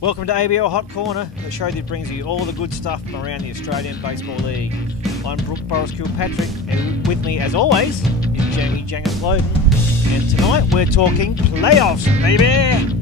Welcome to ABL Hot Corner, the show that brings you all the good stuff from around the Australian Baseball League. I'm Boris Kilpatrick, and with me, as always, is Janga Sloden. And tonight we're talking playoffs, baby!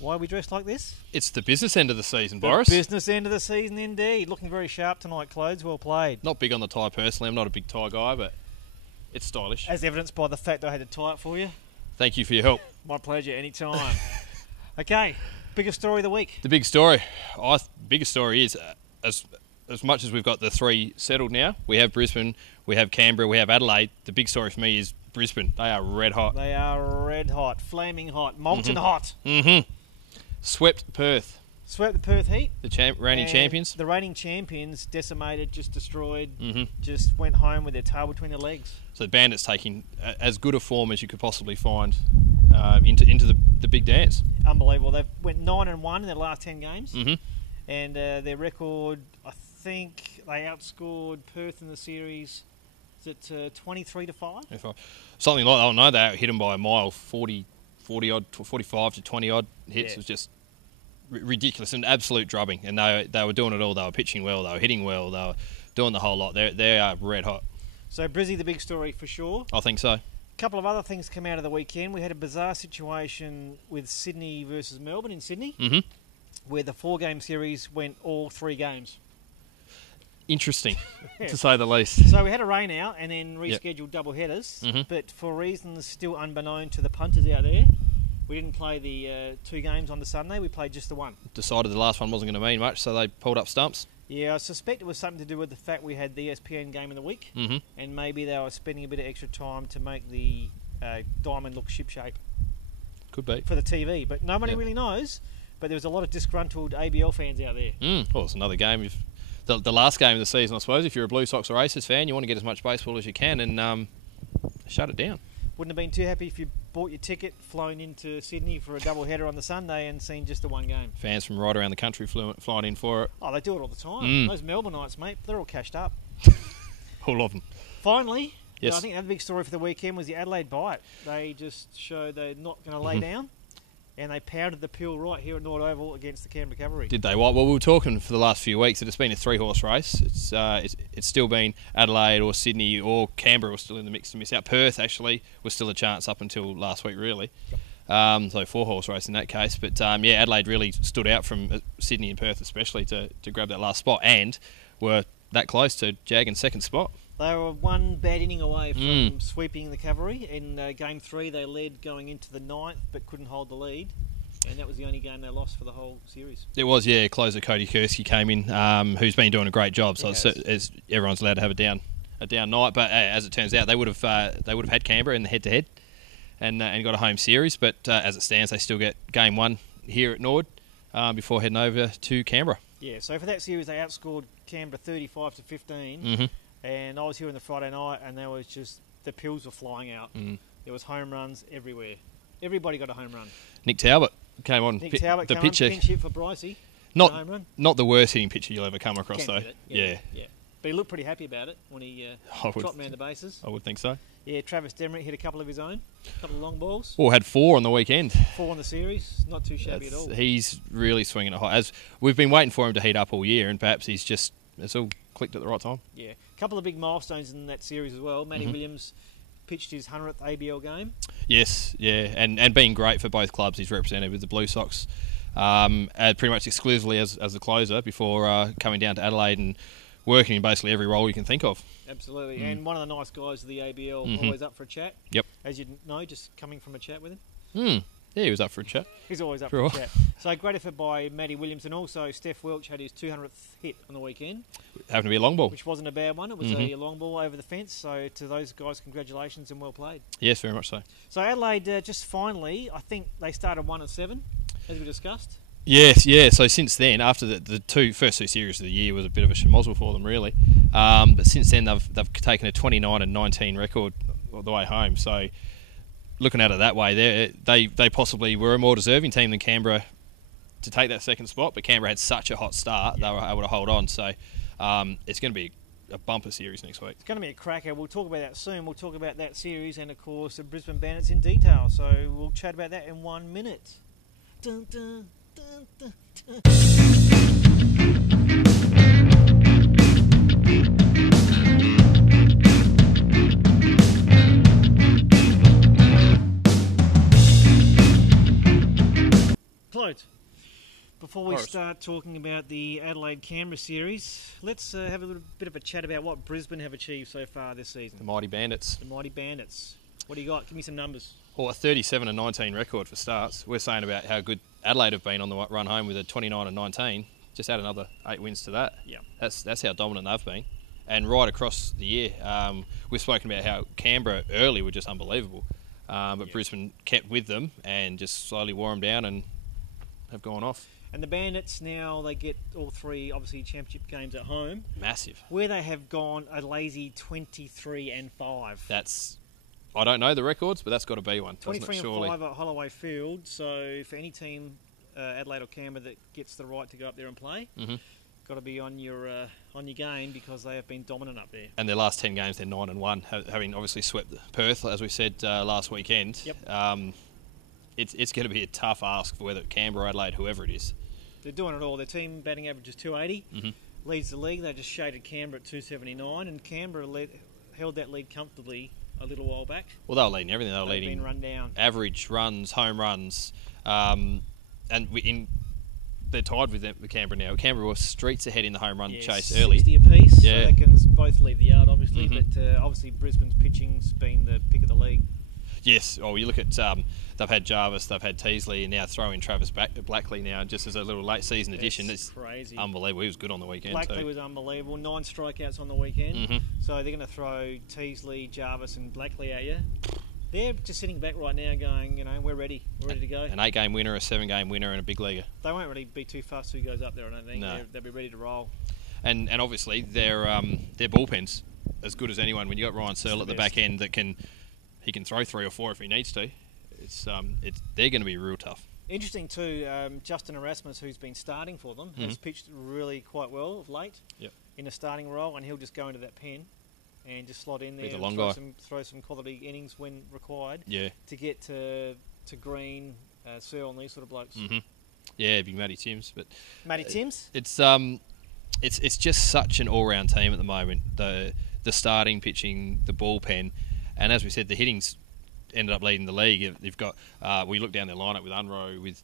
Why are we dressed like this? It's the business end of the season, Boris. The business end of the season, indeed. Looking very sharp tonight, clothes. Well played. Not big on the tie personally. I'm not a big tie guy, but it's stylish. As evidenced by the fact I had to tie it for you. Thank you for your help. My pleasure, anytime. Okay, biggest story of the week. The big story. Biggest story is, as much as we've got the three settled now, we have Brisbane, we have Canberra, we have Adelaide. The big story for me is Brisbane. They are red hot. They are red hot, flaming hot, molten hot. Swept Perth. Swept the Perth Heat. The reigning champions. The reigning champions, decimated, just destroyed, just went home with their tail between their legs. So the Bandits taking as good a form as you could possibly find into the big dance. Unbelievable. They went 9-1 in their last 10 games. And their record, I think they outscored Perth in the series, is it 23-5? Something like that. Oh no, they hit them by a mile, 40-odd, 45 to 20-odd hits. Yeah. Was just ridiculous, an absolute drubbing. And they were doing it all. They were pitching well, they were hitting well, they were doing the whole lot. They are red hot. So Brizzy, the big story for sure. I think so. A couple of other things come out of the weekend. We had a bizarre situation with Sydney versus Melbourne in Sydney, where the 4-game series went all 3 games. Interesting, to say the least. So we had a rain out and then rescheduled double headers, but for reasons still unbeknown to the punters out there, we didn't play the 2 games on the Sunday, we played just the one. Decided the last one wasn't going to mean much, so they pulled up stumps. Yeah, I suspect it was something to do with the fact we had the ESPN game in the week, and maybe they were spending a bit of extra time to make the diamond look shipshape. Could be. For the TV, but nobody really knows, but there was a lot of disgruntled ABL fans out there. Well, it's another game. The last game of the season, I suppose. If you're a Blue Sox or Aces fan, you want to get as much baseball as you can and shut it down. Wouldn't have been too happy if you bought your ticket, flown into Sydney for a double header on the Sunday and seen just the one game. Fans from right around the country flying in for it. Oh, they do it all the time. Those Melbourneites, mate, they're all cashed up. All of them. Finally, yes. I think another big story for the weekend was the Adelaide bite. They just showed they're not going to lay down. And they pounded the pill right here at North Oval against the Canberra Cavalry. Did they? Well, we were talking for the last few weeks that it's been a 3-horse race. It's still been Adelaide or Sydney or Canberra was still in the mix to miss out. Perth actually was still a chance up until last week, really. So 4-horse race in that case. But Adelaide really stood out from Sydney and Perth especially to grab that last spot and were that close to Jag in second spot. They were one bad inning away from sweeping the Cavalry. In Game 3, they led going into the 9th, but couldn't hold the lead. And that was the only game they lost for the whole series. It was, yeah. Closer Cody Kursky came in, who's been doing a great job. So everyone's allowed to have a down night. But as it turns out, they would have had Canberra in the head-to-head and got a home series. But as it stands, they still get Game 1 here at Nord before heading over to Canberra. Yeah. So for that series, they outscored Canberra 35-15. And I was here on the Friday night, and there was just the pills were flying out. There was home runs everywhere. Everybody got a home run. Nick Talbot came on. Nick Talbot the came pitcher. On, pinch hit for Brycey. Not the worst hitting pitcher you'll ever come across, though. Yeah. But he looked pretty happy about it when he dropped man the bases. I would think so. Yeah, Travis Demerick hit a couple of his own, a couple of long balls. Well, had 4 on the weekend. 4 on the series, not too shabby at all. He's really swinging it high. As we've been waiting for him to heat up all year, and perhaps it's all clicked at the right time. Yeah, a couple of big milestones in that series as well. Matty Williams pitched his 100th ABL game. Yes, yeah, and being great for both clubs. He's represented with the Blue Sox pretty much exclusively as the closer before coming down to Adelaide and working in basically every role you can think of. Absolutely, and one of the nice guys of the ABL, always up for a chat. Yep. As you know, just coming from a chat with him. Yeah, he was up for a chat. He's always up for a chat. So great effort by Matty Williams, and also Steph Welch had his 200th hit on the weekend. Happened to be a long ball. Which wasn't a bad one. It was a long ball over the fence. So to those guys, congratulations and well played. Yes, very much so. So Adelaide, just finally, I think they started 1-7, as we discussed. Yes, yeah. So since then, after the first two series of the year was a bit of a schmozzle for them, really. But since then, they've taken a 29-19 record all the way home. So looking at it that way, they possibly were a more deserving team than Canberra to take that second spot. But Canberra had such a hot start, they were able to hold on. So it's going to be a bumper series next week. It's going to be a cracker. We'll talk about that soon. We'll talk about that series and, of course, the Brisbane Bandits in detail. So we'll chat about that in 1 minute. Dun, dun, dun, dun, dun. Claude, before we start talking about the Adelaide-Canberra series, let's have a little bit of a chat about what Brisbane have achieved so far this season. The Mighty Bandits. The Mighty Bandits. What do you got? Give me some numbers. Well, a 37-19 record for starts. We're saying about how good Adelaide have been on the run home with a 29-19. Just add another 8 wins to that. Yeah, that's how dominant they've been. And right across the year, we've spoken about how Canberra early were just unbelievable. But Brisbane kept with them and just slowly wore them down and have gone off. And the Bandits now, they get all three, obviously, championship games at home. Massive. Where they have gone a lazy 23-5. That's, I don't know the records, but that's got to be one. 23-5 at Holloway Field. So for any team, Adelaide or Canberra, that gets the right to go up there and play, got to be on your game because they have been dominant up there. And their last 10 games, they're 9-1, having obviously swept Perth, as we said last weekend. Yep. It's going to be a tough ask for whether Canberra, Adelaide, whoever it is. They're doing it all. Their team batting average is 280, leads the league. They just shaded Canberra at 279, and Canberra held that lead comfortably a little while back. Well, they were leading everything. They were They've leading been run down. Average runs, home runs, they're tied with Canberra now. Canberra were streets ahead in the home run chase early. 60 apiece, Yeah. so they can both leave the yard, obviously. But obviously Brisbane's pitching's been the pick of the league. Yes. Oh, you look at they've had Jarvis, they've had Teasley, and now throw in Travis Blackley now just as a little late season addition. That's It's crazy. unbelievable. He was good on the weekend Blackley too. was unbelievable. 9 strikeouts on the weekend. So they're going to throw Teasley, Jarvis, and Blackley at you. They're just sitting back right now, going, we're ready. We're ready to go. An 8-game winner, a 7-game winner, and a big leaguer. They won't really be too fast who goes up there, I don't think. No. They'll be ready to roll. And obviously their bullpen's as good as anyone. When you got Ryan Searle at the back end that can throw 3 or 4 if he needs to. They're going to be real tough. Interesting too. Justin Erasmus, who's been starting for them, has pitched really quite well of late. Yep. In a starting role, and he'll just go into that pen and just slot in there He's a and long guy. throw some quality innings when required. Yeah. To get to Green, Searle, and these sort of blokes. Yeah, big Matty Timms, but Matty Timms. It's just such an all-round team at the moment. The starting, pitching, the bullpen, and as we said, the hitting's ended up leading the league. They've got we look down their lineup with Unrow, with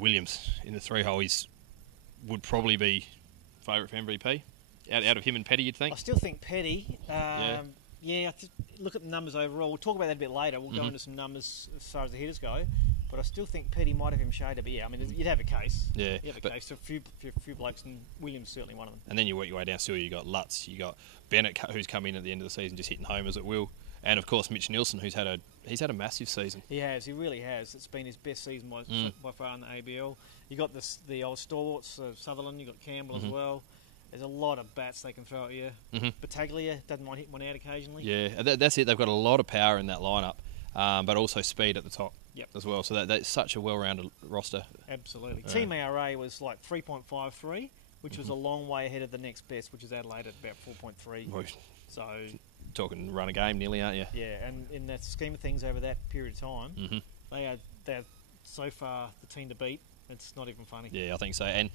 Williams in the 3-hole. He would probably be favourite for MVP out of him and Petty, you'd think. I still think Petty. Look at the numbers overall. We'll talk about that a bit later. We'll go into some numbers as far as the hitters go. But I still think Petty might have him shaded. But you'd have a case. Yeah, you'd have a case. So a few blokes, and Williams certainly one of them. And then you work your way down. Still, you got Lutz, you got Bennett, who's come in at the end of the season just hitting homers at will, and of course Mitch Nielsen, who's had a massive season. He has. He really has. It's been his best season by far in the ABL. You got the old stalwarts, Sutherland. You got Campbell as well. There's a lot of bats they can throw at you. Battaglia doesn't mind hitting one out occasionally. Yeah, that's it. They've got a lot of power in that lineup, but also speed at the top as well. So that's such a well-rounded roster. Absolutely. Team ARA was like 3.53, which was a long way ahead of the next best, which is Adelaide at about 4.3. So talking run a game nearly, aren't you? Yeah, and in that scheme of things over that period of time, they're so far the team to beat. It's not even funny. Yeah, I think so. And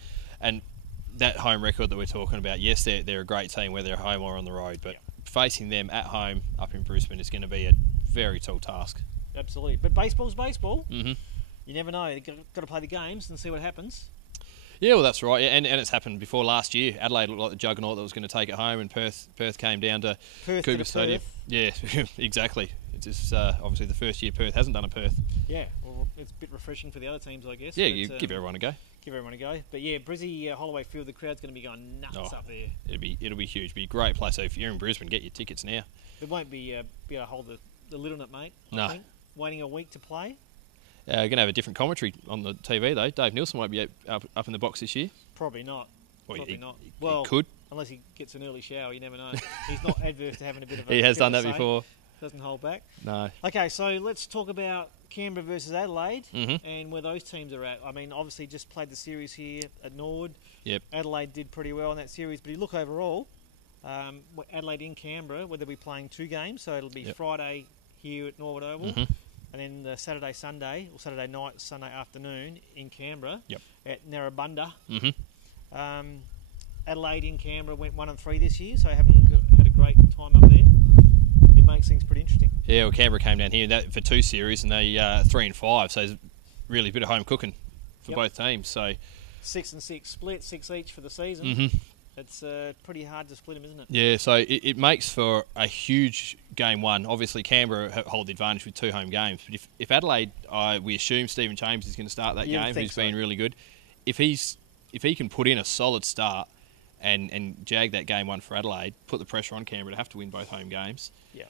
that home record that we're talking about, yes, they're a great team whether they're home or on the road, but facing them at home up in Brisbane is going to be a very tall task. Absolutely. But baseball's baseball. You never know. You've got to play the games and see what happens. Yeah, well, that's right. And it's happened before last year. Adelaide looked like the juggernaut that was going to take it home, and Perth came down to Cooper Stadium. Yeah, exactly. It's just obviously the first year Perth hasn't done a Perth. Yeah, well, it's a bit refreshing for the other teams, I guess. Yeah, you give everyone a go. Give everyone a go. But yeah, Brizzy, Holloway Field, the crowd's going to be going nuts up there. It'll be huge. It'll be a great place. So if you're in Brisbane, get your tickets now. It won't be able to hold the lid on it, mate. No. I think. Waiting a week to play. Going to have a different commentary on the TV though. Dave Nielsen won't be up in the box this year. Probably not. Probably not. Well, he could. Unless he gets an early shower, you never know. He's not adverse to having a bit of a... He has done that before. Doesn't hold back. No. Okay, so let's talk about Canberra versus Adelaide Mm-hmm. and where those teams are at. I mean, obviously just played the series here at Norwood. Yep. Adelaide did pretty well in that series, but you look overall, Adelaide in Canberra, where they'll be playing 2 games, so it'll be Friday here at Norwood Oval, Mm-hmm. and then the Saturday night, Sunday afternoon in Canberra at Narrabundah. Mm-hmm. Adelaide in Canberra went 1-3 this year, so haven't had a great time up there. It makes things pretty interesting. Yeah, well, Canberra came down here for 2 series, and they 3-5, so there's really a bit of home cooking for both teams. So 6-6 split, 6 each for the season. Mm-hmm. It's pretty hard to split them, isn't it? Yeah, so it makes for a huge game one. Obviously, Canberra hold the advantage with 2 home games, but if Adelaide, we assume Stephen Chambers is going to start that game, who's been really good. If he can put in a solid start and jag that game one for Adelaide, put the pressure on Canberra to have to win both home games. Yeah,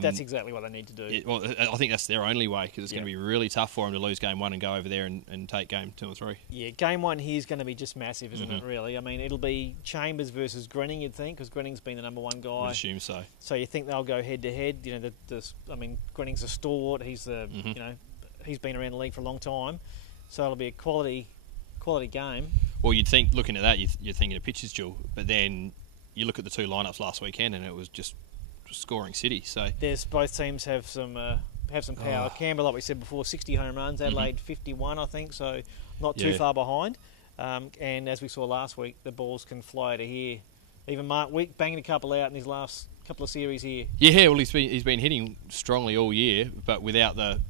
that's exactly what they need to do. I think that's their only way, because it's going to be really tough for them to lose game 1 and go over there and take game 2 or 3. Yeah, game 1 here is going to be just massive, isn't it, really? I mean, it'll be Chambers versus Grenning, you'd think, because Grenning's been the number 1 guy. I assume so. So you think they'll go head-to-head. You know, I mean, Grenning's a stalwart. He's he's been around the league for a long time. So it'll be a quality game. Well, you'd think, looking at that, you're thinking a pitcher's duel, but then you look at the 2 lineups last weekend and it was just scoring city. So both teams have some power. Canberra, like we said before, 60 home runs. Adelaide 51, I think, so not too far behind. And as we saw last week, the balls can fly to here. Even Mark Wick banging a couple out in his last couple of series here. Yeah, well, he's been hitting strongly all year, but without the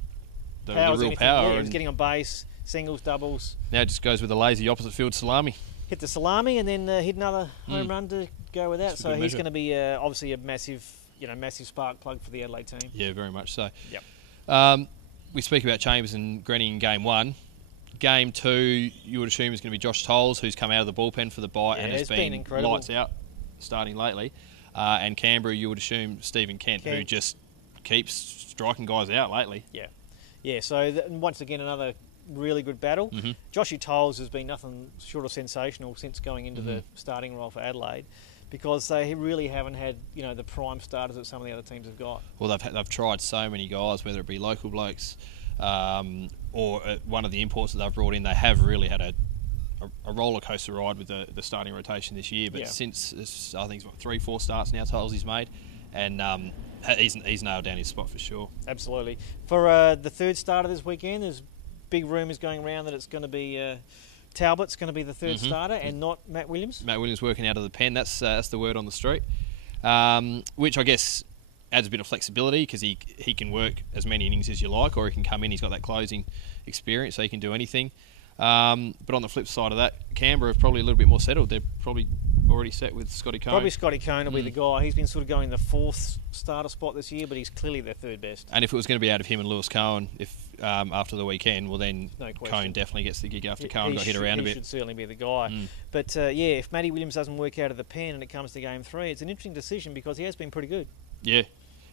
real power. Yeah, he was getting on base, singles, doubles. Now it just goes with a lazy opposite field salami. Hit the salami and then hit another home run to go with that. So he's going to be obviously a massive spark plug for the Adelaide team. Yeah, very much so. Yep. We speak about Chambers and Grenning in game 1. Game 2, you would assume is going to be Josh Tolles, who's come out of the bullpen for the bye and has been incredible. Lights out starting lately. And Canberra, you would assume Stephen Kent, who just keeps striking guys out lately. Yeah. Yeah, so once again, another really good battle. Mm-hmm. Joshy Tolles has been nothing short of sensational since going into the starting role for Adelaide, because they really haven't had the prime starters that some of the other teams have got. Well, they've tried so many guys, whether it be local blokes or one of the imports that they've brought in. They have really had a roller coaster ride with the starting rotation this year. But since I think it's 3-4 starts now, Tolles he's made, and he's nailed down his spot for sure. Absolutely. For the third starter this weekend, there's big rumours going around that it's going to be Talbot's going to be the third starter and not Matt Williams. Matt Williams working out of the pen. That's the word on the street, which I guess adds a bit of flexibility, because he can work as many innings as you like, or he can come in. He's got that closing experience, so he can do anything. But on the flip side of that, Canberra are probably a little bit more settled. They're probably already set with Scotty Cone. Probably Scotty Cone will be the guy. He's been sort of going the 4th starter spot this year, but he's clearly their 3rd best. And if it was going to be out of him and Lewis Cohen after the weekend, well then Cone definitely gets the gig after Cohen got hit around a bit. He should certainly be the guy. But if Matty Williams doesn't work out of the pen and it comes to game 3, it's an interesting decision, because he has been pretty good. Yeah.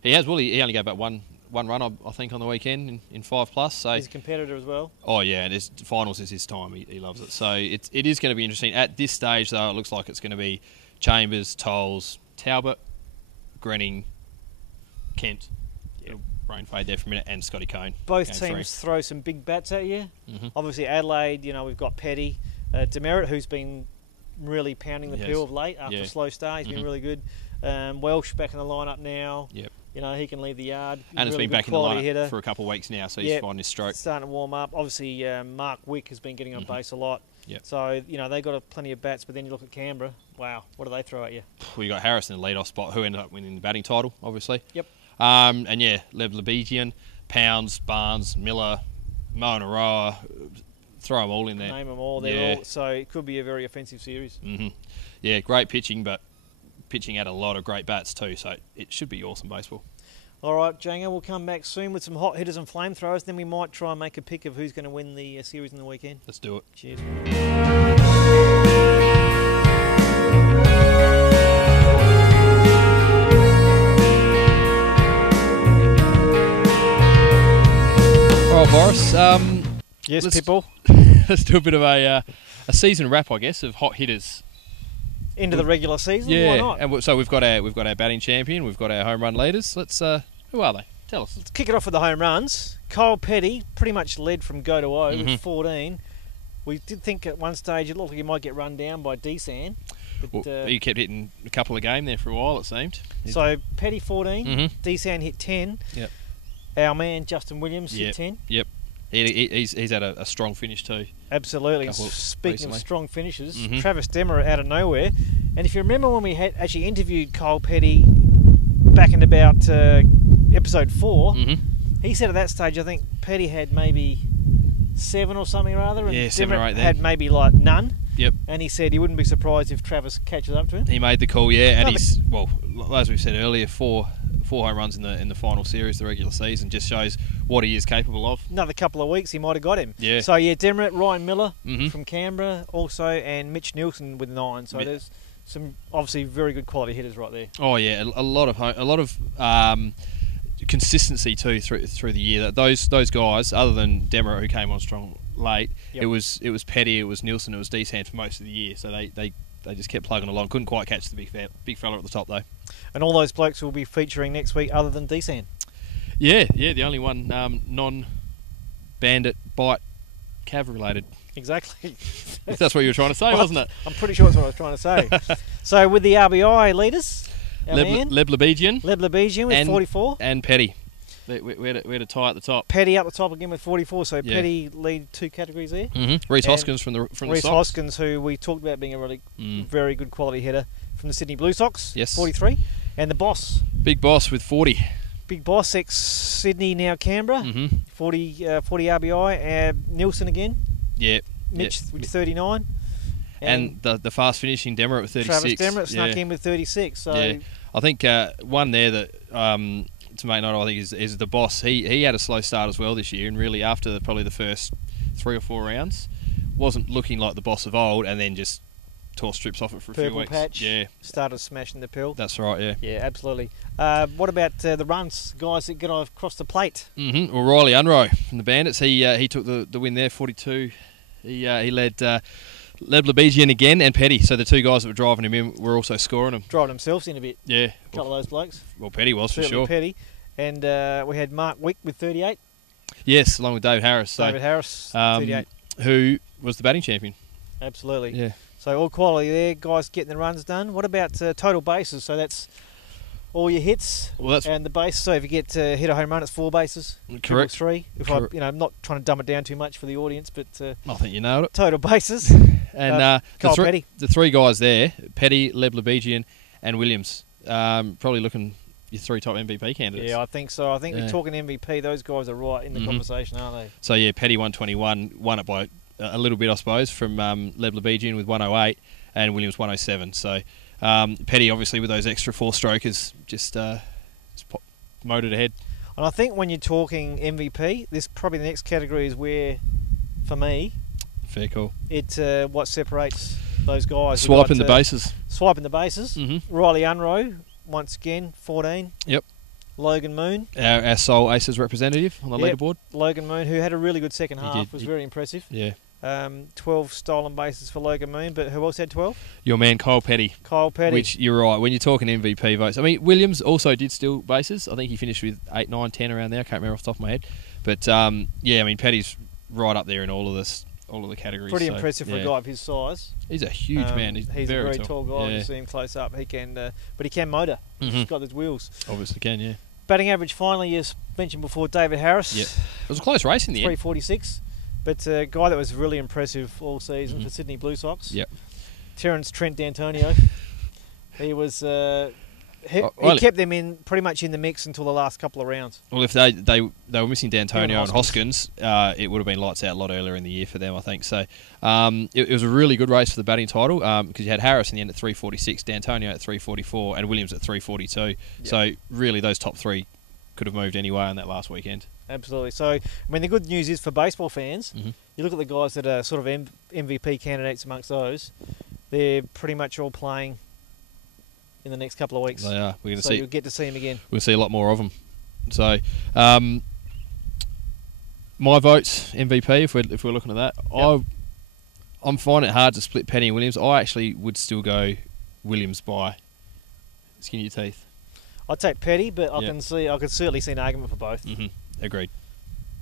He has. Well, he only gave back one run, I think, on the weekend in 5+. So he's a competitor as well. Oh yeah, and his finals is his time. He loves it. So it is going to be interesting. At this stage, though, it looks like it's going to be Chambers, Tolles, Talbot, Grenning, Kent. Brain fade there for a minute, and Scotty Cone. Both teams throw some big bats at you. Obviously, Adelaide, we've got Petty, Demerit, who's been really pounding the pill of late after a slow start. He's been really good. Welsh back in the lineup now. Yep. He can leave the yard. And really it's been back in the lineup hitter for a couple of weeks now, so he's finding his stroke. Starting to warm up. Obviously, Mark Wick has been getting on base a lot. Yep. So, they've got plenty of bats, but then you look at Canberra. Wow, what do they throw at you? Well, you got Harris in the lead-off spot, who ended up winning the batting title, obviously. Yep. And Lev Lebedian, Pounds, Barnes, Miller, Moen Aroa, throw them all in there. Name them all. They're all. So it could be a very offensive series. Yeah, great pitching, but pitching at a lot of great bats too, so it should be awesome baseball. All right, Janga, we'll come back soon with some hot hitters and flamethrowers. Then we might try and make a pick of who's going to win the series in the weekend. Let's do it. Cheers. All right, Boris. Yes, Pitbull. Let's do a bit of a season wrap, I guess, of hot hitters Into the regular season. Yeah, Why not? and so we've got our batting champion, we've got our home run leaders. Let's who are they? Tell us. Let's kick it off with the home runs. Kyle Petty pretty much led from go to O with 14. We did think at one stage it looked like he might get run down by Desan. But, He kept hitting a couple of game there for a while, it seemed. So Petty 14, Desan hit 10. Yep. Our man Justin Williams hit 10. Yep. He's had a strong finish too. Absolutely. And speaking recently. of strong finishes, Travis Demmer out of nowhere. And if you remember when we had actually interviewed Kyle Petty back in about episode 4, he said at that stage I think Petty had maybe 7 or something or other, and Yeah, 7 or 8 then. had maybe like none. Yep. And he said he wouldn't be surprised if Travis catches up to him. He made the call, yeah, and he's as we've said earlier, four home runs in the final series, the regular season, just shows what he is capable of. Another couple of weeks he might have got him. Yeah. So yeah, Demmer, Ryan Miller from Canberra also, and Mitch Nielsen with 9. So there's some obviously very good quality hitters right there. Oh yeah, a lot of consistency too through the year. Those guys, other than Demmer who came on strong late, it was Petty, it was Nielsen, it was Desan for most of the year. So they just kept plugging along. Couldn't quite catch the big fella at the top though. And all those blokes will be featuring next week, other than Desan. Yeah, the only one non-bandit bite cav related. Exactly. If that's what you were trying to say, wasn't it? I'm pretty sure that's what I was trying to say. So with the RBI leaders, our man Leblebigian with 44, and Petty. We had a tie at the top. Petty up the top again with 44. So Petty lead 2 categories there. Reece Hoskins from the Reece Sox. Hoskins, who we talked about being a really very good quality hitter from the Sydney Blue Sox. Yes. 43, and the boss. Big Boss with 40. Big Boss, ex-Sydney, now Canberra. 40 RBI. Nielsen again. Yeah. Mitch with 39. And the fast finishing Demmer with 36. Travis Demmer snuck in with 36. So I think one there that to make note of, I think, is the boss. He had a slow start as well this year, and really after probably the first 3 or 4 rounds, wasn't looking like the boss of old, and then just tore strips off it for a few weeks. Patch, yeah, started smashing the pill. That's right. Yeah. Yeah, absolutely. What about the runs, guys that get across the plate? Well, Riley Unroe from the Bandits, he took the win there, 42. He led Leblebigian again and Petty, so the 2 guys that were driving him in were also scoring him. Driving themselves in a bit. Yeah. A couple of those blokes. Well, Petty was for sure. Petty. And we had Mark Wick with 38. Yes, along with David Harris. David Harris, 38. Who was the batting champion. Absolutely. Yeah. So all quality there, guys getting the runs done. What about total bases? So that's all your hits and the base. So if you get hit a home run, it's 4 bases. Correct. 3. I'm not trying to dumb it down too much for the audience, but I think you nailed it. Total bases. And Petty. The 3 guys there, Petty, Leblebigian, and Williams, probably looking your 3 top MVP candidates. Yeah, I think so. I think we're talking MVP. Those guys are right in the conversation, aren't they? So yeah, Petty 121, won it by a little bit, I suppose, from Leblebigian with 108 and Williams 107. So Petty, obviously, with those extra 4 strokers, just motored ahead. And I think when you're talking MVP, this probably the next category is where, for me, fair call. It's what separates those guys. Swiping the bases. Swiping the bases. Riley Unroe, once again, 14. Yep. Logan Moon, our sole Aces representative on the leaderboard. Logan Moon, who had a really good second half, was very impressive. Yeah. 12 stolen bases for Logan Moon, but who else had 12? Your man Kyle Petty. Kyle Petty. Which, you're right, when you're talking MVP votes. I mean, Williams also did steal bases. I think he finished with 8, 9, 10 around there. I can't remember off the top of my head. But, yeah, I mean, Petty's right up there in all of the categories. Pretty impressive for a guy of his size. He's a huge man. He's a very tall guy. When you see him close up, he can, but he can motor. He's got those wheels. Obviously can, yeah. Batting average, finally, as mentioned before, David Harris. Yeah. It was a close race in the end. 346. But a guy that was really impressive all season for Sydney Blue Sox. Yep. Terence Trent D'Antonio. He was. He kept them in pretty much in the mix until the last couple of rounds. Well, if they were missing D'Antonio and Hoskins, it would have been lights out a lot earlier in the year for them, I think. So it was a really good race for the batting title because you had Harris in the end at 346, D'Antonio at 344, and Williams at 342. Yep. So really, those top 3 could have moved anywhere on that last weekend. Absolutely. So, I mean, the good news is for baseball fans, you look at the guys that are sort of MVP candidates amongst those, they're pretty much all playing in the next couple of weeks. They are. We're going to see. You'll get to see them again. We'll see a lot more of them. So, My vote's MVP if we're looking at that. Yep. I'm finding it hard to split Penny and Williams. I actually would still go Williams by skin of your teeth. I'd take Petty, but I could certainly see an argument for both. Agreed.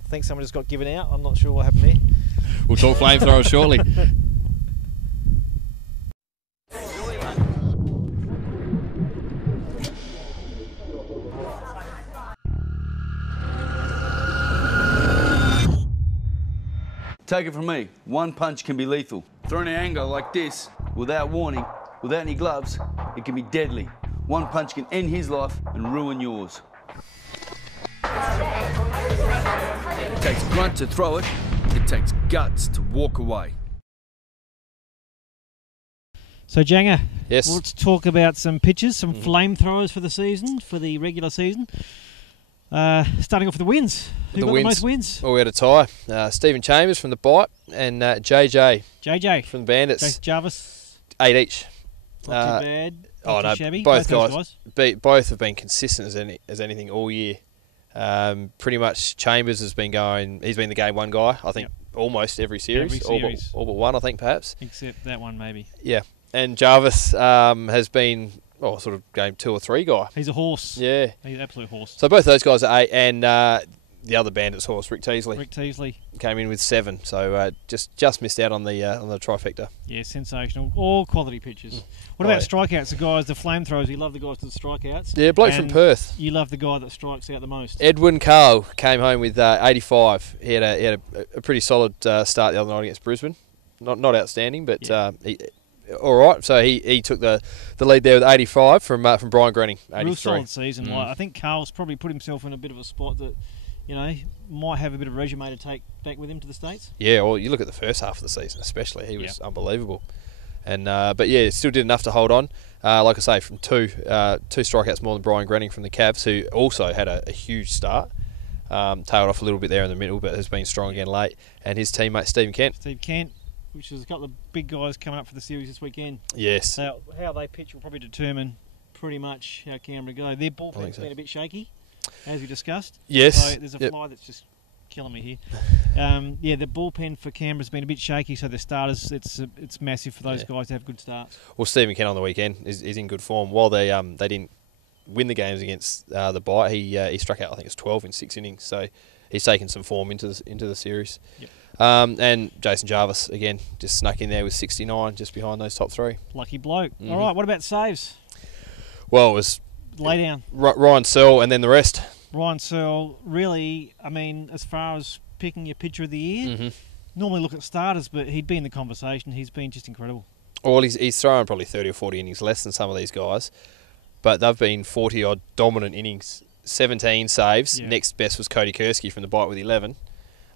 I think someone just got given out. I'm not sure what happened there. We'll talk Flamethrowers shortly. Take it from me, one punch can be lethal. Thrown in anger like this, without warning, without any gloves, it can be deadly. One punch can end his life and ruin yours. It takes grunt to throw it, it takes guts to walk away. So Janga, yes, let's talk about some pitches, some flamethrowers for the season, for the regular season. Starting off with the wins. Who got the most wins? Well, we had a tie. Stephen Chambers from the Bite and JJ from the Bandits. Jason Jarvis. 8 each. Not too bad. Not too shabby. Both guys both have been consistent as anything all year. Pretty much Chambers has been going. He's been the game one guy. I think almost every series. All but one, I think perhaps. Except that one, maybe. Yeah, and Jarvis has been. Oh, sort of game 2 or 3 guy. He's a horse. Yeah. He's an absolute horse. So both those guys are 8, and the other Bandits horse, Rick Teasley. Came in with 7, so just missed out on the trifecta. Yeah, sensational. All quality pitches. What about strikeouts? The guys, the flamethrowers, you love the guys with the strikeouts. Yeah, bloke from Perth. You love the guy that strikes out the most. Edwin Carl came home with 85. He had a pretty solid start the other night against Brisbane. Not outstanding, but he all right, so he took the lead there with 85 from Brian Grenning, 83. Real solid season. I think Carl's probably put himself in a bit of a spot that, might have a bit of a resume to take back with him to the States. Yeah, well, you look at the first half of the season especially, he was unbelievable. And but yeah, still did enough to hold on. Like I say, from two strikeouts more than Brian Grenning from the Cavs, who also had a huge start. Tailed off a little bit there in the middle, but has been strong again late. And his teammate Steve Kent, which is a couple of big guys coming up for the series this weekend. Yes. So how they pitch will probably determine pretty much how Canberra go. Their bullpen's been a bit shaky, as we discussed. Yes. So there's a fly that's just killing me here. The bullpen for Canberra's been a bit shaky, so the starters, it's massive for those guys to have good starts. Well, Stephen Kent on the weekend is in good form. While they didn't win the games against the Bite, he struck out, I think it's 12 in 6 innings, so he's taken some form into the series. Yep. And Jason Jarvis, again, just snuck in there with 69, just behind those top 3. Lucky bloke. All right, what about saves? Well, it was... Lay down. Ryan Searle and then the rest. Ryan Searle, really, as far as picking your pitcher of the year, normally look at starters, but he'd be in the conversation. He's been just incredible. Well, he's thrown probably 30 or 40 innings less than some of these guys, but they've been 40-odd dominant innings. 17 saves. Next best was Cody Kursky from the Bite with 11.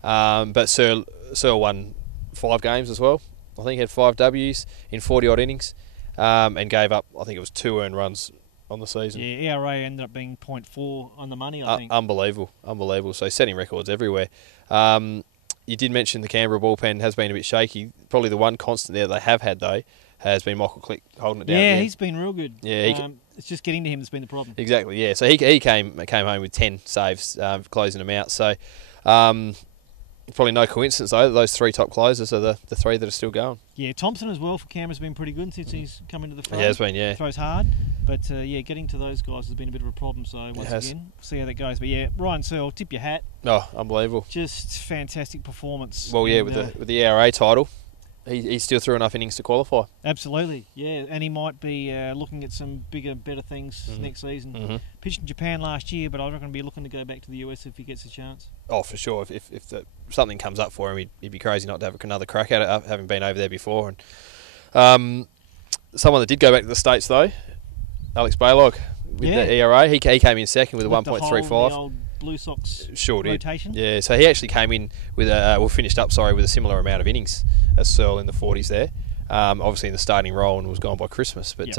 But Searle won 5 games as well. I think he had 5 Ws in 40-odd innings, and gave up, I think it was 2 earned runs on the season. Yeah, ERA ended up being 0.4 on the money, I think. Unbelievable. So setting records everywhere. You did mention the Canberra bullpen has been a bit shaky. Probably the one constant there they have had, though, has been Michael Click holding it down. Yeah, he's been real good. Yeah, it's just getting to him that's been the problem. Exactly, yeah. So he came home with 10 saves, closing them out. So probably no coincidence, though, that those 3 top closers are the 3 that are still going. Yeah, Thompson as well for Canberra's been pretty good since he's come into the fray. He has been, yeah. Throws hard, but getting to those guys has been a bit of a problem. So once again, we'll see how that goes. But yeah, Ryan Searle, tip your hat. Oh, unbelievable! Just fantastic performance. Well, yeah, with the ERA title, he still threw enough innings to qualify. Absolutely, yeah, and he might be looking at some bigger, better things next season. Pitched in Japan last year, but I'm not going to be looking to go back to the US if he gets a chance. Oh, for sure. If something comes up for him, he'd be crazy not to have another crack at it, having been over there before. And someone that did go back to the States, though, Alex Baylog, with the ERA, he came in second with a 1.35. Blue Sox rotation. Yeah, so he actually came in with finished up with a similar amount of innings as Searle in the 40s there. Obviously in the starting role and was gone by Christmas, but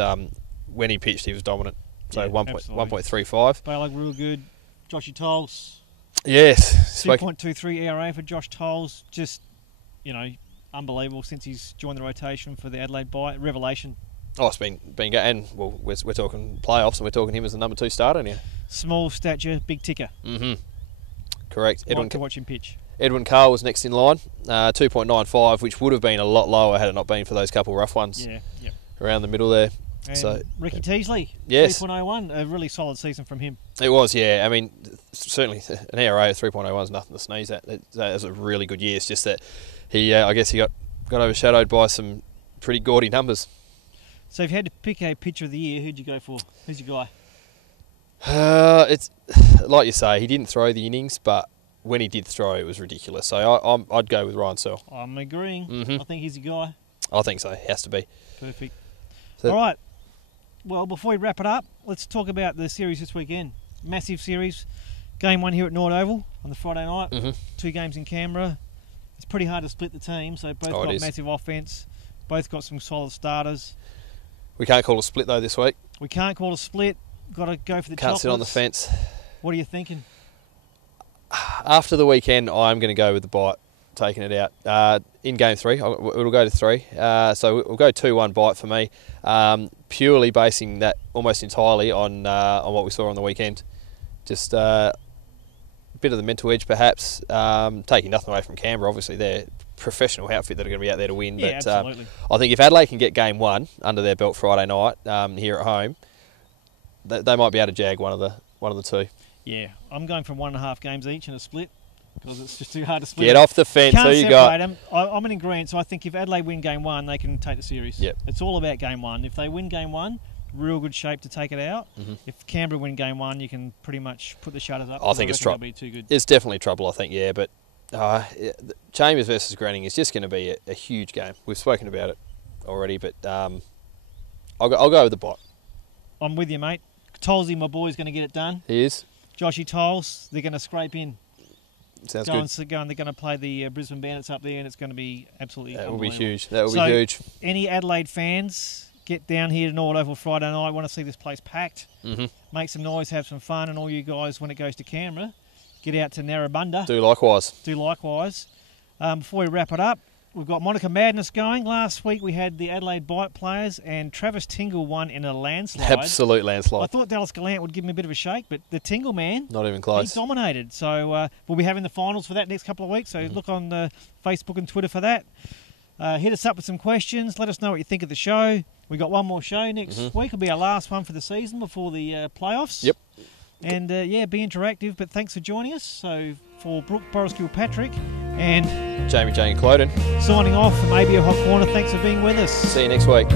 when he pitched, he was dominant. So 1.35. Baylog real good. Joshy Tolles. Yes. 2.23 ERA for Josh Tolles. Just, unbelievable since he's joined the rotation for the Adelaide Bite. Revelation. Oh, it's been good. And, well, we're talking playoffs and we're talking him as the number 2 starter now. Small stature, big ticker. Correct. Like to watch him pitch. Edwin Carl was next in line, 2.95, which would have been a lot lower had it not been for those couple rough ones around the middle there. And so Ricky Teasley, yes, 3.01, a really solid season from him. It was, yeah. I mean, certainly an ERA of 3.01 is nothing to sneeze at. That was a really good year. It's just that he, I guess, he got overshadowed by some pretty gaudy numbers. So if you had to pick a pitcher of the year, who'd you go for? Who's your guy? It's like you say, he didn't throw the innings, but when he did throw, it was ridiculous. So I'd go with Ryan Searle. I'm agreeing. I think he's your guy. I think so. He has to be. Perfect. So, all right. Well, before we wrap it up, let's talk about the series this weekend. Massive series. Game 1 here at Nord Oval on the Friday night. 2 games in Canberra. It's pretty hard to split the team, so both got massive offence. Both got some solid starters. We can't call a split, though, this week. We can't call a split. Got to go for the Can't chocolates. sit on the fence. What are you thinking? After the weekend, I'm going to go with the bite, taking it out. In game 3, it'll go to 3. So we'll go 2-1 bite for me, purely basing that almost entirely on what we saw on the weekend. Just a bit of the mental edge, perhaps. Taking nothing away from Canberra, obviously they're professional outfit that are going to be out there to win. Yeah, but absolutely. I think if Adelaide can get game 1 under their belt Friday night here at home, they might be able to jag one of the two. Yeah, I'm going from 1.5 games each in a split because it's just too hard to split. Get off the fence. Can't Who you got? them. I'm in agreement. So I think if Adelaide win game 1, they can take the series. Yep. It's all about game 1. If they win game 1, real good shape to take it out. If Canberra win game 1, you can pretty much put the shutters up. I think it's trouble. Be too good. It's definitely trouble, I think. Yeah, but Chambers versus Granning is just going to be a huge game. We've spoken about it already, but I'll go with the bot. I'm with you, mate. Tolsey, my boy, is going to get it done. He is. Joshy Toles, they're going to scrape in. Sounds good. They're going to play the Brisbane Bandits up there, and it's going to be absolutely That will be huge. Any Adelaide fans, get down here to Nord Oval Friday night. Want to see this place packed. Make some noise, have some fun, and all you guys, when it goes to Canberra, get out to Narrabundah. Do likewise. Before we wrap it up, we've got Monica Madness going. Last week we had the Adelaide Bite players, and Travis Tingle won in a landslide. Absolute landslide. I thought Dallas Gallant would give him a bit of a shake, but the Tingle man, not even close. He dominated. So we'll be having the finals for that next couple of weeks. So look on Facebook and Twitter for that. Hit us up with some questions. Let us know what you think of the show. We got one more show next week. It'll be our last one for the season before the playoffs. Yep. And be interactive. But thanks for joining us. So for Brooke, Boris, Kilpatrick, and Jamie Jane Cloden signing off from ABL Hot Corner. Thanks for being with us. See you next week.